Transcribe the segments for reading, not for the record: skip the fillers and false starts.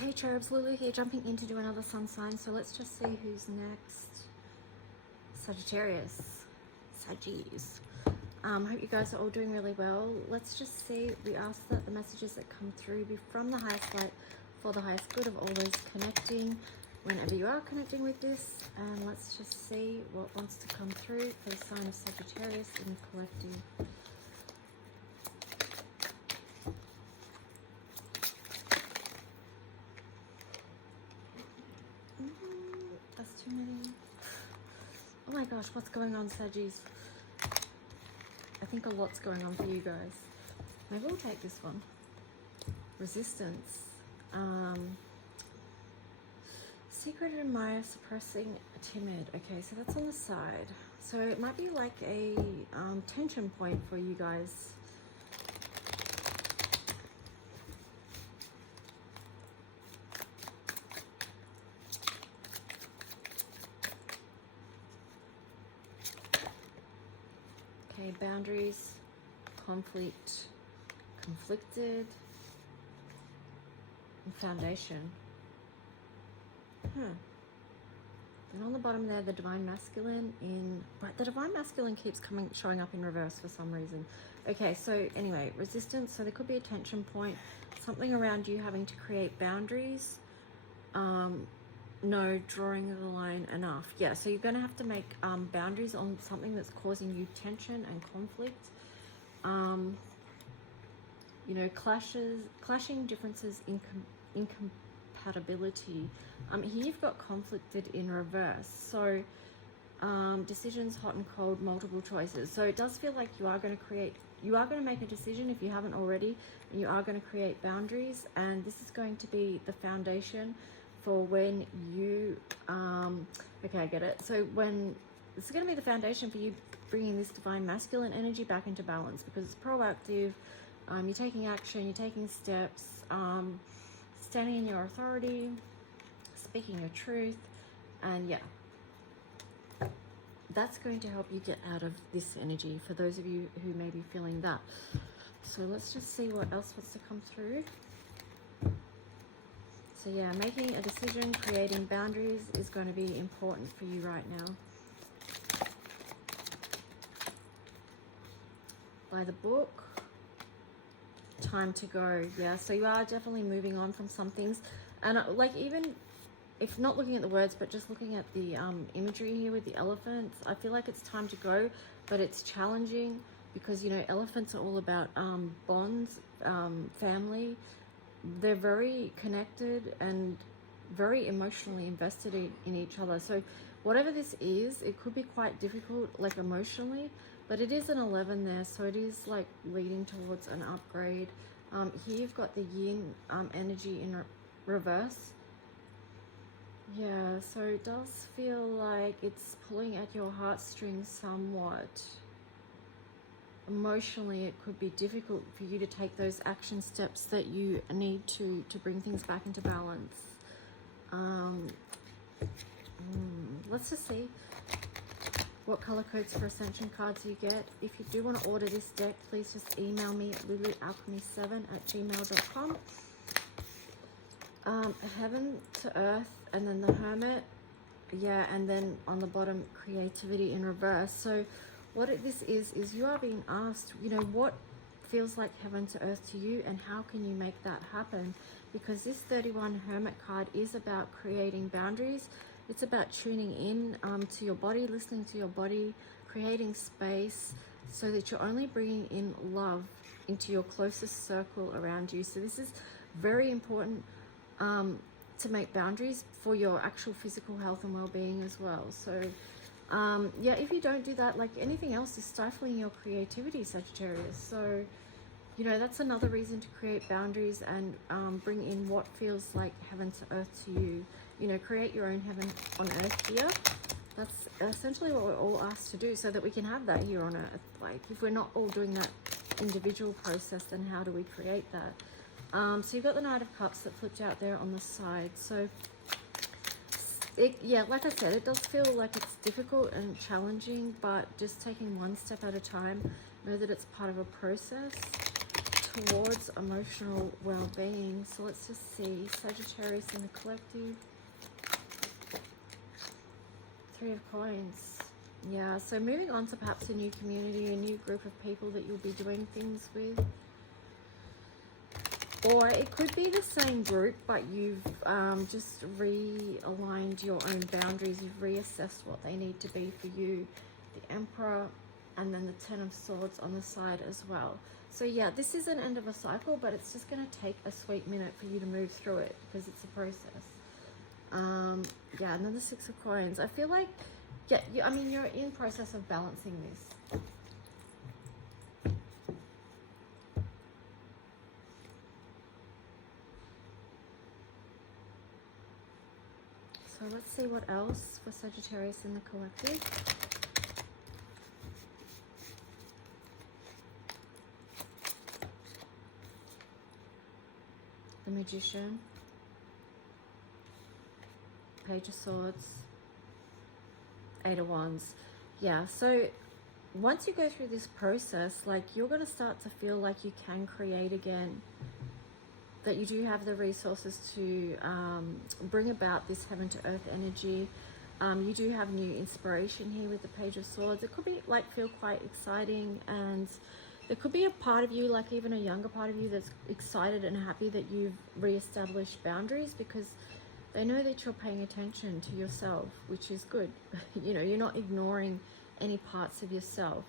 Hey cherubs, Lulu here, jumping in to do another sun sign. So let's just see who's next. Sagittarius. Saggies. Hope you guys are all doing really well. Let's just see. We ask that the messages that come through be from the highest light for the highest good of all those connecting whenever you are connecting with this. And let's just see what wants to come through for the sign of Sagittarius in the collective. That's too many. Oh my gosh, what's going on, Saggies? I think a lot's going on for you guys. Maybe we'll take this one. Resistance. Secret admirer, suppressing, timid. Okay, so that's on the side. So it might be like a tension point for you guys. Okay, boundaries, conflict, conflicted, and foundation. And on the bottom there, the divine masculine but the divine masculine keeps showing up in reverse for some reason. Okay, so anyway, resistance. So there could be a tension point, something around you having to create boundaries. No, drawing the line enough. Yeah, so you're going to have to make boundaries on something that's causing you tension and conflict. You know, clashing differences, incompatibility. Here you've got conflicted in reverse. So decisions, hot and cold, multiple choices. So it does feel like you are going to make a decision if you haven't already, and you are going to create boundaries, and this is going to be the foundation for when you okay, I get it. So when this is going to be the foundation for you bringing this divine masculine energy back into balance, because it's proactive. You're taking action, you're taking steps, standing in your authority, speaking your truth, and yeah, that's going to help you get out of this energy for those of you who may be feeling that. So let's just see what else wants to come through. So yeah, making a decision, creating boundaries is going to be important for you right now. By the book, time to go. Yeah, so you are definitely moving on from some things. And like, even if not looking at the words, but just looking at the imagery here with the elephants, I feel like it's time to go, but it's challenging because, you know, elephants are all about bonds, family. They're very connected and very emotionally invested in each other. So whatever this is, it could be quite difficult, like emotionally, but it is an 11 there, so it is like leading towards an upgrade. Here you've got the yin energy in reverse. Yeah, so it does feel like it's pulling at your heartstrings somewhat. Emotionally, it could be difficult for you to take those action steps that you need to bring things back into balance. Let's just see what color codes for ascension cards you get. If you do want to order this deck, please just email me at lulualchemy7@gmail.com. Heaven to earth, and then the hermit. Yeah, and then on the bottom, creativity in reverse. So what this is you are being asked, you know, what feels like heaven to earth to you, and how can you make that happen? Because this 31 hermit card is about creating boundaries. It's about tuning in to your body, listening to your body, creating space so that you're only bringing in love into your closest circle around you. So this is very important to make boundaries for your actual physical health and well-being as well. So yeah, if you don't do that, like anything else is stifling your creativity, Sagittarius. So, you know, that's another reason to create boundaries and bring in what feels like heaven to earth to you. You know, create your own heaven on earth here. That's essentially what we're all asked to do, so that we can have that here on earth. Like, if we're not all doing that individual process, then how do we create that? So you've got the Knight of Cups that flipped out there on the side. So yeah, like I said, it does feel like it's difficult and challenging, but just taking one step at a time. Know that it's part of a process. towards emotional well-being. So let's just see. Sagittarius in the collective. Three of Coins. Yeah, so moving on to perhaps a new community, a new group of people that you'll be doing things with. Or it could be the same group, but you've just realigned your own boundaries. You've reassessed what they need to be for you. The Emperor, and then the Ten of Swords on the side as well. So yeah, this is an end of a cycle, but it's just going to take a sweet minute for you to move through it because it's a process. Yeah, and then the Six of Coins. I feel like, yeah, I mean, you're in process of balancing this. So let's see what else for Sagittarius in the collective. The Magician. Page of Swords. Eight of Wands. Yeah, so once you go through this process, like, you're going to start to feel like you can create again. That you do have the resources to bring about this heaven to earth energy. You do have new inspiration here with the Page of Swords. It could be like feel quite exciting, and there could be a part of you, like even a younger part of you, that's excited and happy that you've reestablished boundaries, because they know that you're paying attention to yourself, which is good. You know, you're not ignoring any parts of yourself.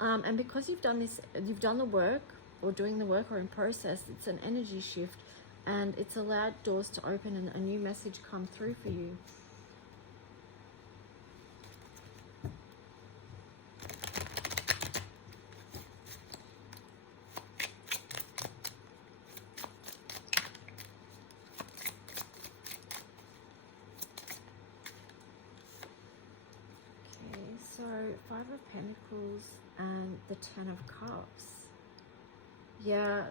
And because you've done this, you've done the work, or doing the work, or in process, it's an energy shift, and it's allowed doors to open and a new message come through for you. Okay, so Five of Pentacles and the Ten of Cups. Yeah,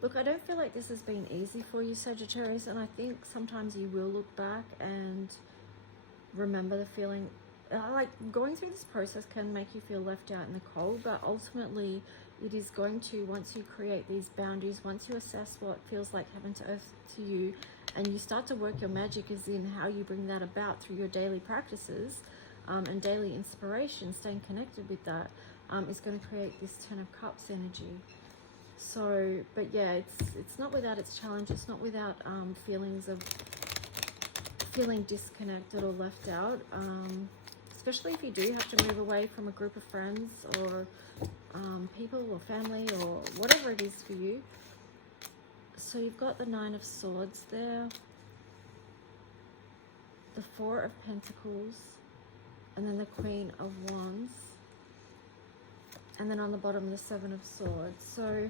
look, I don't feel like this has been easy for you, Sagittarius, and I think sometimes you will look back and remember the feeling. Like, going through this process can make you feel left out in the cold, but ultimately it is going to, once you create these boundaries, once you assess what feels like heaven to earth to you, and you start to work your magic, as in how you bring that about through your daily practices and daily inspiration, staying connected with that, is going to create this Ten of Cups energy. So, but yeah, it's not without its challenge. It's not without feelings of feeling disconnected or left out, especially if you do have to move away from a group of friends or people or family or whatever it is for you. So you've got the Nine of Swords there, the Four of Pentacles, and then the Queen of Wands. And then on the bottom, the Seven of Swords. So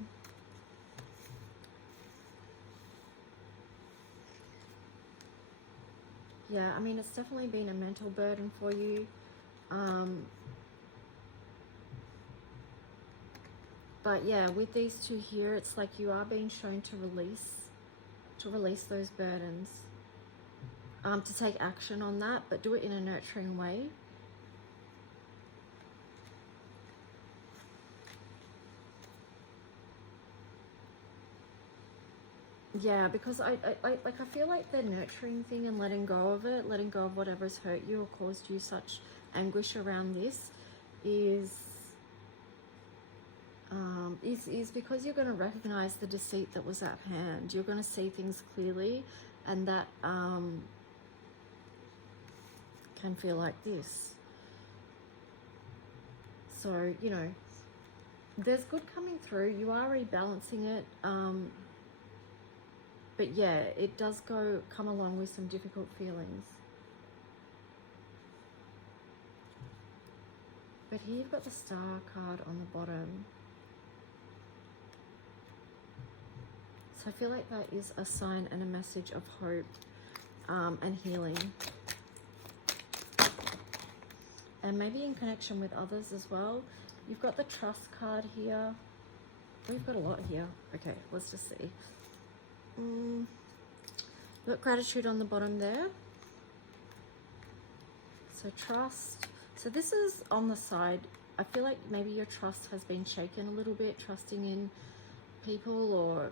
yeah, I mean, it's definitely been a mental burden for you. But yeah, with these two here, it's like you are being shown to release those burdens, to take action on that, but do it in a nurturing way. Yeah, because I feel like the nurturing thing and letting go of it, letting go of whatever's hurt you or caused you such anguish around this, is because you're going to recognize the deceit that was at hand. You're going to see things clearly, and that can feel like this. So, you know, there's good coming through. You are rebalancing it. But yeah, it does come along with some difficult feelings. But here you've got the Star card on the bottom. So I feel like that is a sign and a message of hope and healing. And maybe in connection with others as well. You've got the Trust card here. Oh, you've got a lot here. Okay, let's just see. Got Gratitude on the bottom there. So Trust. So this is on the side I feel like maybe your trust has been shaken a little bit, trusting in people or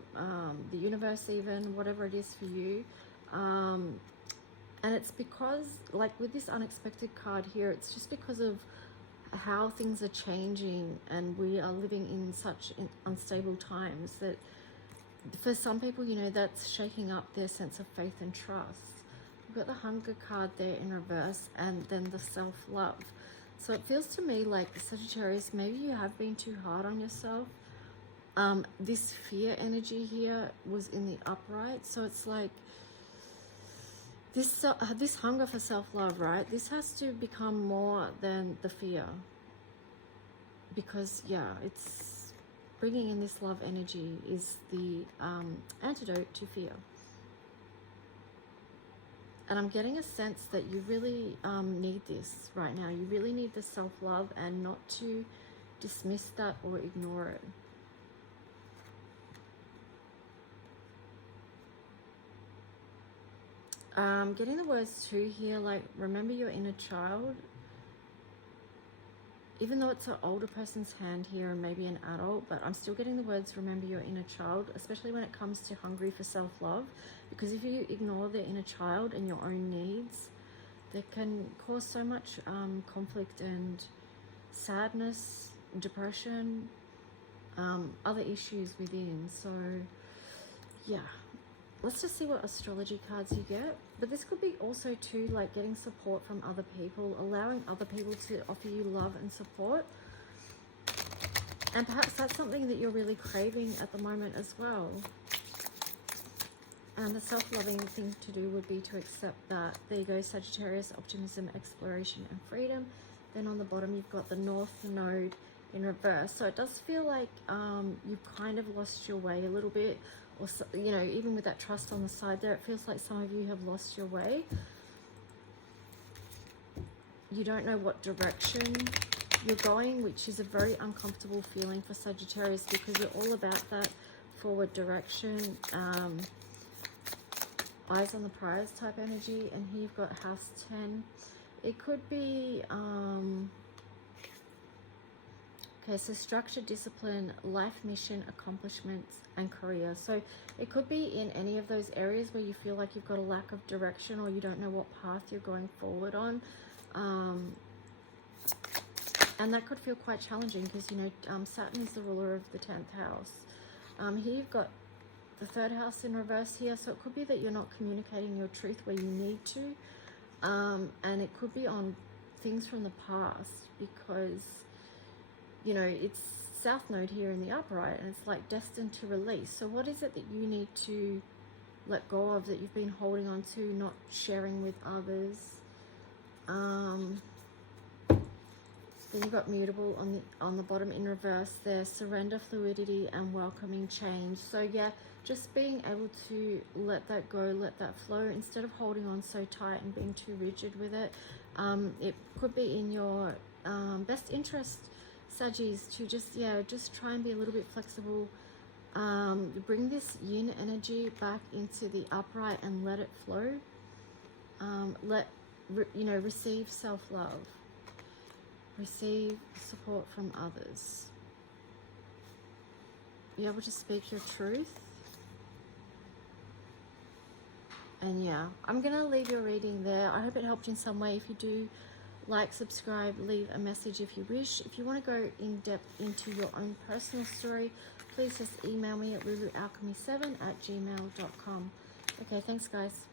the universe, even whatever it is for you. And it's because, like with this unexpected card here, it's just because of how things are changing, and we are living in such unstable times that for some people, you know, that's shaking up their sense of faith and trust. You've got the Hunger card there in reverse, and then the self-love. So it feels to me like, Sagittarius, maybe you have been too hard on yourself. This fear energy here was in the upright, so it's like this hunger for self-love, right? This has to become more than the fear, because yeah, it's bringing in this love energy is the antidote to fear. And I'm getting a sense that you really need this right now. You really need the self-love, and not to dismiss that or ignore it. Getting the words too here, like, remember your inner child. Even though it's an older person's hand here and maybe an adult, but I'm still getting the words, remember your inner child, especially when it comes to hungry for self-love. Because if you ignore the inner child and your own needs, that can cause so much conflict and sadness, depression, other issues within. So yeah, let's just see what astrology cards you get. But this could be also too, like, getting support from other people, allowing other people to offer you love and support. And perhaps that's something that you're really craving at the moment as well. And the self-loving thing to do would be to accept that. There you go, Sagittarius, optimism, exploration, and freedom. Then on the bottom, you've got the North Node in reverse. So it does feel like you've kind of lost your way a little bit. Or, you know, even with that trust on the side there, it feels like some of you have lost your way. You don't know what direction you're going, which is a very uncomfortable feeling for Sagittarius, because you're all about that forward direction. Eyes on the prize type energy. And here you've got house 10. It could be okay, so structure, discipline, life mission, accomplishments, and career. So it could be in any of those areas where you feel like you've got a lack of direction, or you don't know what path you're going forward on. And that could feel quite challenging, because, you know, Saturn is the ruler of the 10th house. Here you've got the 3rd house in reverse here. So it could be that you're not communicating your truth where you need to. And it could be on things from the past, because, you know, it's South Node here in the upright, and it's like destined to release. So what is it that you need to let go of, that you've been holding on to, not sharing with others? Then you've got mutable on the bottom in reverse there, surrender, fluidity, and welcoming change. So yeah, just being able to let that go, let that flow, instead of holding on so tight and being too rigid with it. It could be in your best interest, Saggies, to just try and be a little bit flexible. Bring this yin energy back into the upright and let it flow. Receive self-love. Receive support from others. Be able to speak your truth. And yeah, I'm going to leave your reading there. I hope it helped in some way. If you do, like, subscribe, leave a message if you wish. If you want to go in depth into your own personal story, please just email me at lulualchemy7@gmail.com. Okay, thanks guys.